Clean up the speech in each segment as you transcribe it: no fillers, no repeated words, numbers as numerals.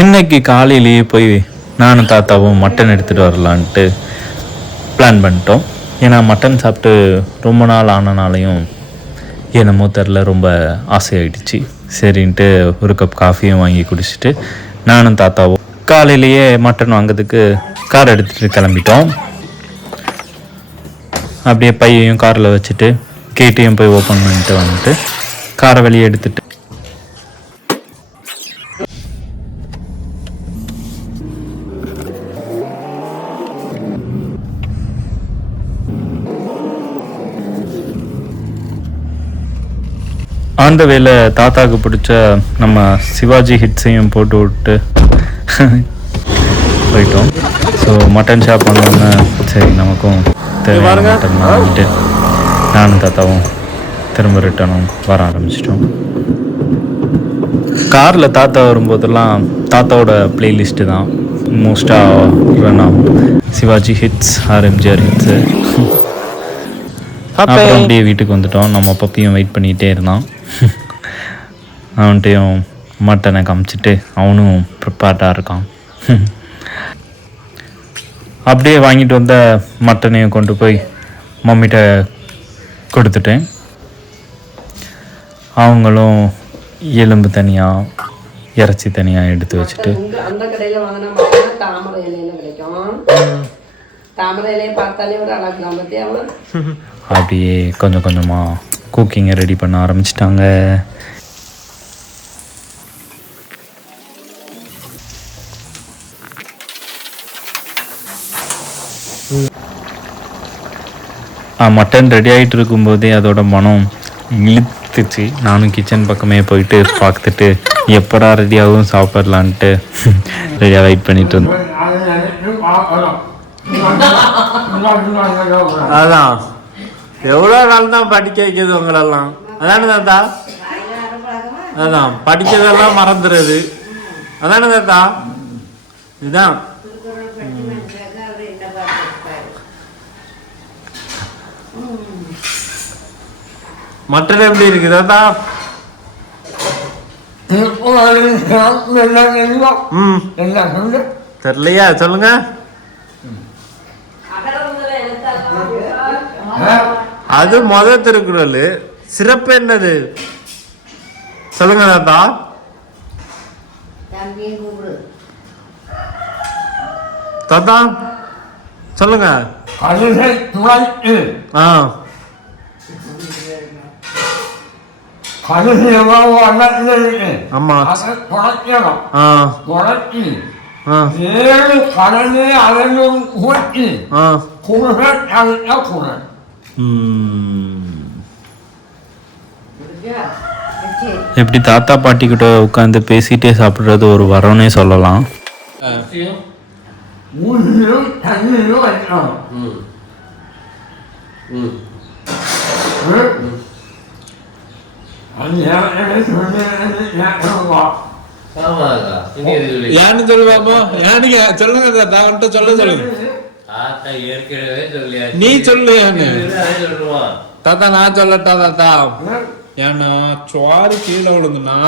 இன்னைக்கு காலையிலேயே போய் நானும் தாத்தாவும் மட்டன் எடுத்துகிட்டு வரலான்ட்டு பிளான் பண்ணிட்டோம். ஏன்னா மட்டன் சாப்பிட்டு ரொம்ப நாள் ஆனனாலையும் என்னமோ தெரில ரொம்ப ஆசையாயிடுச்சு. சரின்ட்டு ஒரு கப் காஃபியும் வாங்கி குடிச்சிட்டு நானும் தாத்தாவும் காலையிலேயே மட்டன் வாங்கிறதுக்கு கார் எடுத்துகிட்டு கிளம்பிட்டோம். அப்படியே பையையும் காரில் வச்சுட்டு கேட்டையும் போய் ஓப்பன் பண்ணிட்டு வந்துட்டு காரை வெளியே எடுத்துட்டு அந்த வேலை தாத்தாவுக்கு பிடிச்ச நம்ம சிவாஜி ஹிட்ஸையும் போட்டு விட்டு போயிட்டோம். ஸோ மட்டன் ஷாப் பண்ணோன்னு சரி நமக்கும் தேவையான மட்டன் வாங்கிட்டு நானும் தாத்தாவும் திரும்ப ரிட்டனும் வர ஆரம்பிச்சிட்டோம். காரில் தாத்தா வரும்போதெல்லாம் தாத்தாவோட பிளேலிஸ்ட்டு தான் மோஸ்ட்டாக ரன் ஆகும். Sivaji hits, MGR hits. அப்புறம் அப்படியே வீட்டுக்கு வந்துட்டோம். நம்ம பப்பியும் வெயிட் பண்ணிகிட்டே இருந்தான். அவன்கிட்டையும் மட்டனை காமிச்சிட்டு அவனும் ப்ரிப்பேர்டாக இருக்கான். அப்படியே வாங்கிட்டு வந்த மட்டனையும் கொண்டு போய் மம்மிகிட்ட கொடுத்துட்டேன். அவங்களும் எலும்பு தனியாக இறைச்சி தனியாக எடுத்து வச்சுட்டு அந்த கடையில் வாங்கினா மட்டும் தாமரை இலையில கிடைக்கும். தாமரை இலையை பார்த்தாலே ஒரு அழகாம் பற்றி அவன் அப்படியே கொஞ்சம் கொஞ்சமாக குக்கிங்கை ரெடி பண்ண ஆரம்பிச்சிட்டாங்க. மட்டன் ரெடி ஆகிட்டு இருக்கும்போதே அதோட மனம் இழுத்துச்சு. நானும் கிச்சன் பக்கமே போயிட்டு பார்த்துட்டு எப்படா ரெடியாகவும் சாப்பிடலான்ட்டு ரெடியாக வெயிட் பண்ணிட்டு இருந்தேன். அதான் எவ்வளோ நாள் தான் படிக்க வைக்கிறது உங்களெல்லாம், அதானே தாத்தா? அதான் படிக்கிறதெல்லாம் மறந்துடுறது, அதானே தாத்தா? இதுதான் மட்டன் எப்படி இருக்கு தாத்தா? தெரியலையா? சொல்லுங்க. அது முதல் திருக்குறள். சிறப்பு என்னது சொல்லுங்க தாத்தா. தாத்தா சொல்லுங்க. ஆமா எப்படி தாத்தா பாட்டி கிட்ட உட்காந்து பேசிட்டே சாப்பிட்றது ஒரு வரம்னே சொல்லலாம். யான்னு சொல்லுவாமோ? யானுங்க சொல்லுங்க தாத்தா, அவன்கிட்ட சொல்ல சொல்லுங்க. நீ சொல்லு தாத்தா. நான் சொல்லட்டா தாத்தா? ஏன்னா சோறு கீழே விழுந்துன்னா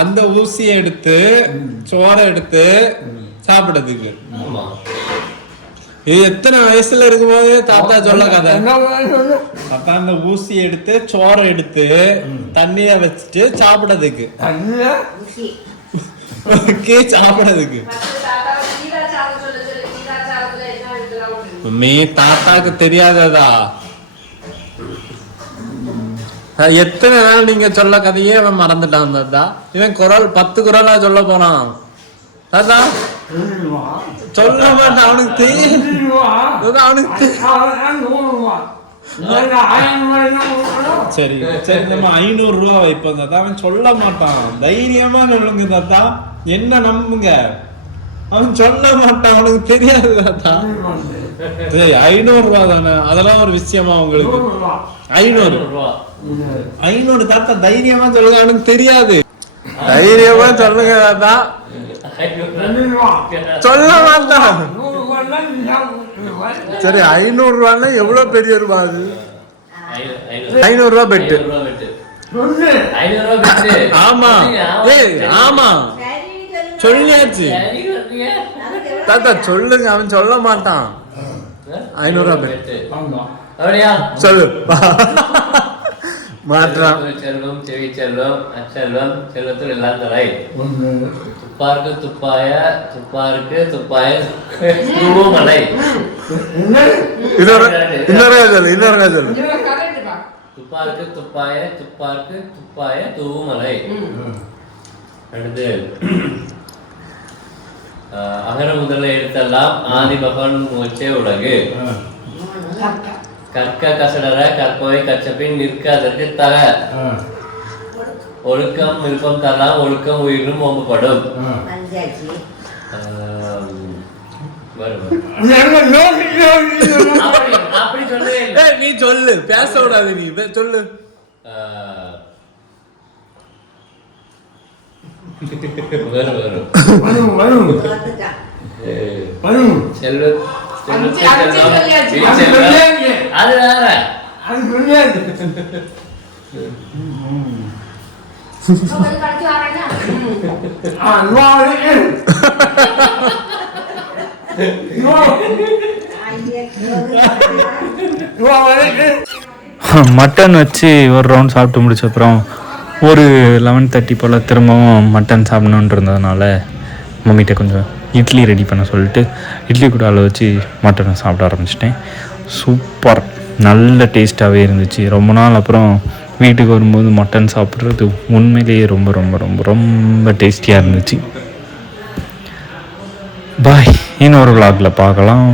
அந்த ஊசியை எடுத்து சோறை எடுத்து சாப்பிடுறதுக்கு. இது எத்தனை வயசுல இருக்கும்போது தாத்தா சொல்ல கதை. தாத்தா அந்த ஊசியை எடுத்து சோறை எடுத்து தண்ணிய வச்சுட்டு சாப்பிடுறதுக்கு சாப்பிடுறதுக்கு. தாத்தாக்கு தெரியாததா? எத்தனை நாள் நீங்க சொல்ல கதையே அவன் மறந்துட்டான் தாத்தா. இவன் குரல் 10 குரலா சொல்ல போனான் தாத்தா. சொல்ல மாட்டான், அவனுக்கு தெரியும். அவனுக்கு சரி சரி நம்ம 500 ரூபா வைப்போம் தாத்தா. அவன் சொல்ல மாட்டான், தைரியமா சொல்லுங்க தாத்தா, என்ன நம்புங்க. அவன் சொல்ல மாட்டான், அவனுக்கு தெரியாது தாத்தா. சரி 500 ரூபா தானே, அதெல்லாம் ஒரு விஷயமா உங்களுக்கு? 500 தாத்தா தைரியமா சொல்லுங்க, அவனுக்கு தெரியாது. தைரியமா சொல்லுங்க தாத்தா. சொல்ல மாட்டான். சரி 500 ரூபான்னா எவ்வளவு பெரிய ரூபா அது? 500 ரூபா பெட்டு. ஆமா ஆமா சொல்லியாச்சு தாத்தா சொல்லுங்க, அவன் சொல்ல மாட்டான். 500 ரூபா அப்படியா சொல்லு. மாற்றான். செல்வம் செவி செல்வம் அச்செல்வம் செல்வத்தில் எல்லாம் தலை. துப்பாருக்கு துப்பாய துப்பாருக்கு துப்பாய தூமலை. இன்னொரு சொல்லு. துப்பாருக்கு துப்பாய துப்பாருக்கு துப்பாய தூமலை. அடுத்து அகர முதல எழுத்தெல்லாம் ஆதி பகவான் மூச்சே உலகு. கற்க கசடர கற்பவை கச்சப்பின் நிற்க அதற்கு தக. ஒழுக்கம் விருப்பம் தரலாம் ஒழுக்கம் உயிரும் ஓம்பப்படும். அப்படி சொல்லவே இல்லை. நீ சொல்லு, பேச விடாது. நீ சொல்லு. செல்வ அது வேற. மட்டன் வச்சு ஒரு ரவுண்ட் சாப்பிட்டு முடிச்ச அப்புறம் ஒரு 11:30 போல் திரும்பவும் மட்டன் சாப்பிடணுன்னு இருந்ததுனால மம்மிகிட்ட கொஞ்சம் இட்லி ரெடி பண்ண சொல்லிட்டு இட்லி கூட அளவு வச்சு மட்டனை சாப்பிட ஆரம்பிச்சிட்டேன். சூப்பர், நல்ல டேஸ்ட்டாகவே இருந்துச்சு. ரொம்ப நாள் அப்புறம் வீட்டுக்கு வரும்போது மட்டன் சாப்பிட்றது உண்மையிலேயே ரொம்ப ரொம்ப ரொம்ப ரொம்ப டேஸ்டியாக இருந்துச்சு. பாய், இன்னொரு vlogல பார்க்கலாம்.